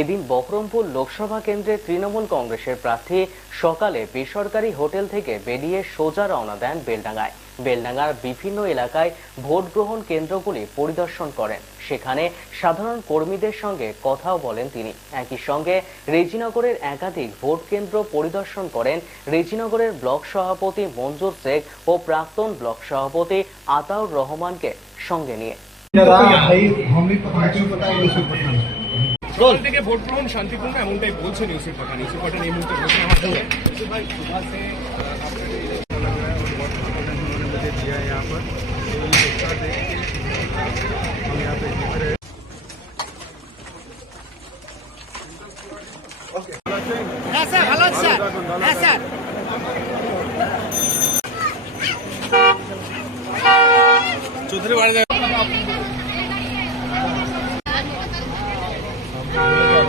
এদিন বহরমপুর লোকসভা কেন্দ্রে তৃণমূল কংগ্রেসের প্রার্থী সকালে বেসরকারি হোটেল থেকে বেরিয়ে সোজা রওনা দেন বেলডাঙ্গায়। বেলডাঙ্গার বিভিন্ন এলাকায় ভোট গ্রহণ কেন্দ্রগুলি পরিদর্শন করেন। সেখানে সাধারণ কর্মীদের সঙ্গে কথাও বলেন তিনি। একই সঙ্গে রেজিনগরের একাধিক ভোট কেন্দ্র পরিদর্শন করেন রেজিনগরের ব্লক সভাপতি মঞ্জুর শেখ ও প্রাক্তন ব্লক সভাপতি আতাউর রহমানকে সঙ্গে নিয়ে। সকাল থেকে ভোট গ্রহণ শান্তিপূর্ণ এমনটাই বলছেন ইউসুফ পাঠান ইউসুফ পাঠান এই মুহূর্তে রয়েছেন আমার সঙ্গে ইউসুফ ভাই সুভাষ से मुझे दिया है यहाँ पर तो ये उत्साह देख के हम यहाँ पे जीत रहे हैं।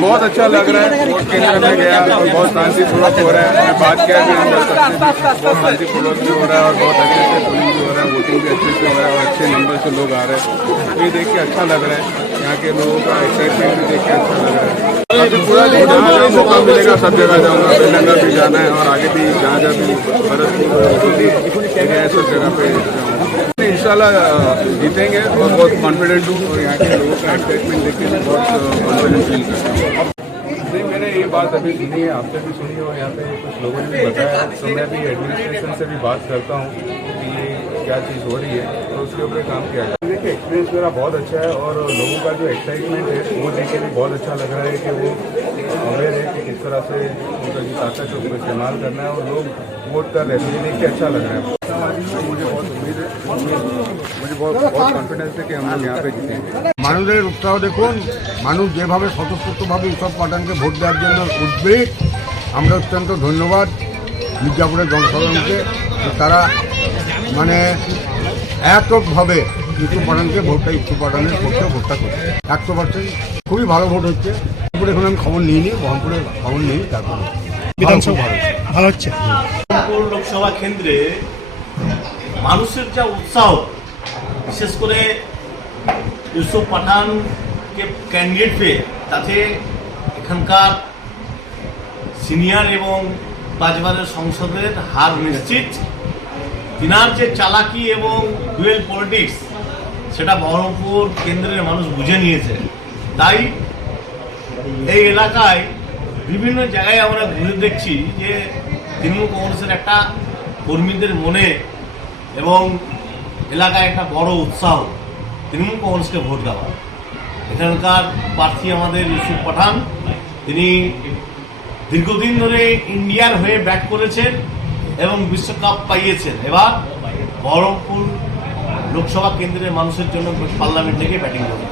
बहुत अच्छा लग रहा है। वोट केंद्र में गया और बहुत शांतिपूर्वक हो रहा है। बात किया भी भी बहुत शांतिपूर्वक भी हो रहा है और बहुत अच्छे से पोलिंग भी हो रहा है वोटिंग भी अच्छे से हो रहा है और अच्छे नंबर से लोग आ रहे हैं। ये देख के अच्छा लग रहा है। यहाँ के लोगों का एक्साइटमेंट भी देख के अच्छा लग रहा है। पूरा जहाँ जहाँ मौका मिलेगा सब जगह जाऊँगा बेलंगा भी जाना है और आगे भी जहाँ जहाँ भी भरतपुर सब जगह पे जाऊँगा। इंशाल्लाह जीतेंगे, और बहुत कॉन्फिडेंट हूँ, और यहाँ के लोगों का एक्साइटमेंट देख के मैं बहुत कॉन्फिडेंट फील करता हूँ। नहीं, मैंने ये बात अभी सुनी है, आपसे भी सुनी है, और यहाँ पे कुछ लोगों ने भी बताया तो मैं भी एडमिनिस्ट्रेशन से भी बात करता हूँ कि ये क्या चीज़ हो रही है तो उसके ऊपर काम किया जाए। देखिए एक्सपीरियंस मेरा बहुत अच्छा है, और लोगों का जो एक्साइटमेंट है, वो देख भी बहुत अच्छा लग रहा है कि वो अवेयर है कि किस तरह से उनका जो ताकत है उसको इस्तेमाल करना है और लोग वोट कर रहे हैं तो ये देख के अच्छा लग रहा है मुझे बहुत उम्मीद है मुझे बहुत बहुत कॉन्फिडेंस है कि हम लोग यहाँ पे जीतेंगे মানুষের উৎসাহ দেখুন মানুষ যেভাবে স্বতঃস্ফূর্তভাবে ইসব পাঠানকে ভোট দেওয়ার জন্য উদ্বেগ আমরা অত্যন্ত ধন্যবাদ মির্জাপুরের জনসাধারণকে যে তারা মানে এককভাবে ইস্যু পাঠানকে ভোটটা ইস্যু পাঠানের পক্ষে ভোটটা করছে একশো পার্সেন্ট খুবই ভালো ভোট হচ্ছে বহরমপুরে এখন আমি খবর নিইনি বহরমপুরে খবর নেই তারপরে বিধানসভা। ভালো হচ্ছে। বহরমপুর লোকসভা কেন্দ্রে মানুষের যা উৎসাহ বিশেষ করে ইউসুফ পাঠানকে ক্যান্ডিডেট পেয়ে তাতে এখানকার সিনিয়র এবং পাঁচবারের সংসদের হার নিশ্চিত। তিনার যে চালাকি এবং ডুয়েল পলিটিক্স সেটা বহরমপুর কেন্দ্রের মানুষ বুঝে নিয়েছে। তাই এই এলাকায় বিভিন্ন জায়গায় আমরা ঘুরে দেখছি যে তৃণমূল কংগ্রেসের একটা কর্মীদের মনে এবং এলাকায় একটা বড় উৎসাহ তৃণমূল কংগ্রেসকে ভোট দেওয়া। এখানকার প্রার্থী আমাদের ইউসুফ পাঠান। তিনি দীর্ঘদিন ধরে ইন্ডিয়ার হয়ে ব্যাট করেছেন এবং বিশ্বকাপ পাইয়েছেন। এবার বহরমপুর লোকসভা কেন্দ্রের মানুষের জন্য পার্লামেন্ট থেকে ব্যাটিং করবেন।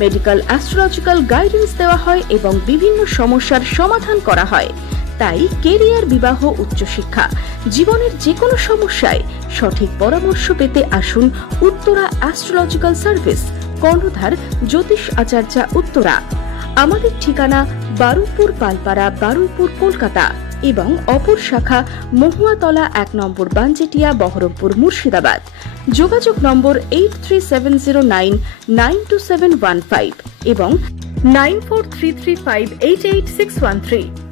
মেডিকেল অ্যাস্ট্রোলজিক্যাল গাইডেন্স দেওয়া হয় এবং বিভিন্ন সমস্যার সমাধান করা হয়। তাই কেরিয়ার বিবাহ উচ্চশিক্ষা, জীবনের যে কোনো সমস্যায় সঠিক পরামর্শ পেতে আসুন উত্তরা অ্যাস্ট্রোলজিক্যাল সার্ভিস, কর্ণধার জ্যোতিষ আচার্যা উত্তরা। আমাদের ঠিকানা বারুইপুর পালপাড়া, বারুইপুর, কলকাতা। এবং অপর শাখা মহুয়াতলা এক নম্বর বাঞ্জেটিয়া বহরমপুর মুর্শিদাবাদ। যোগাযোগ number eight three seven zero nine nine two seven one five এবং nine four three three five eight eight six one three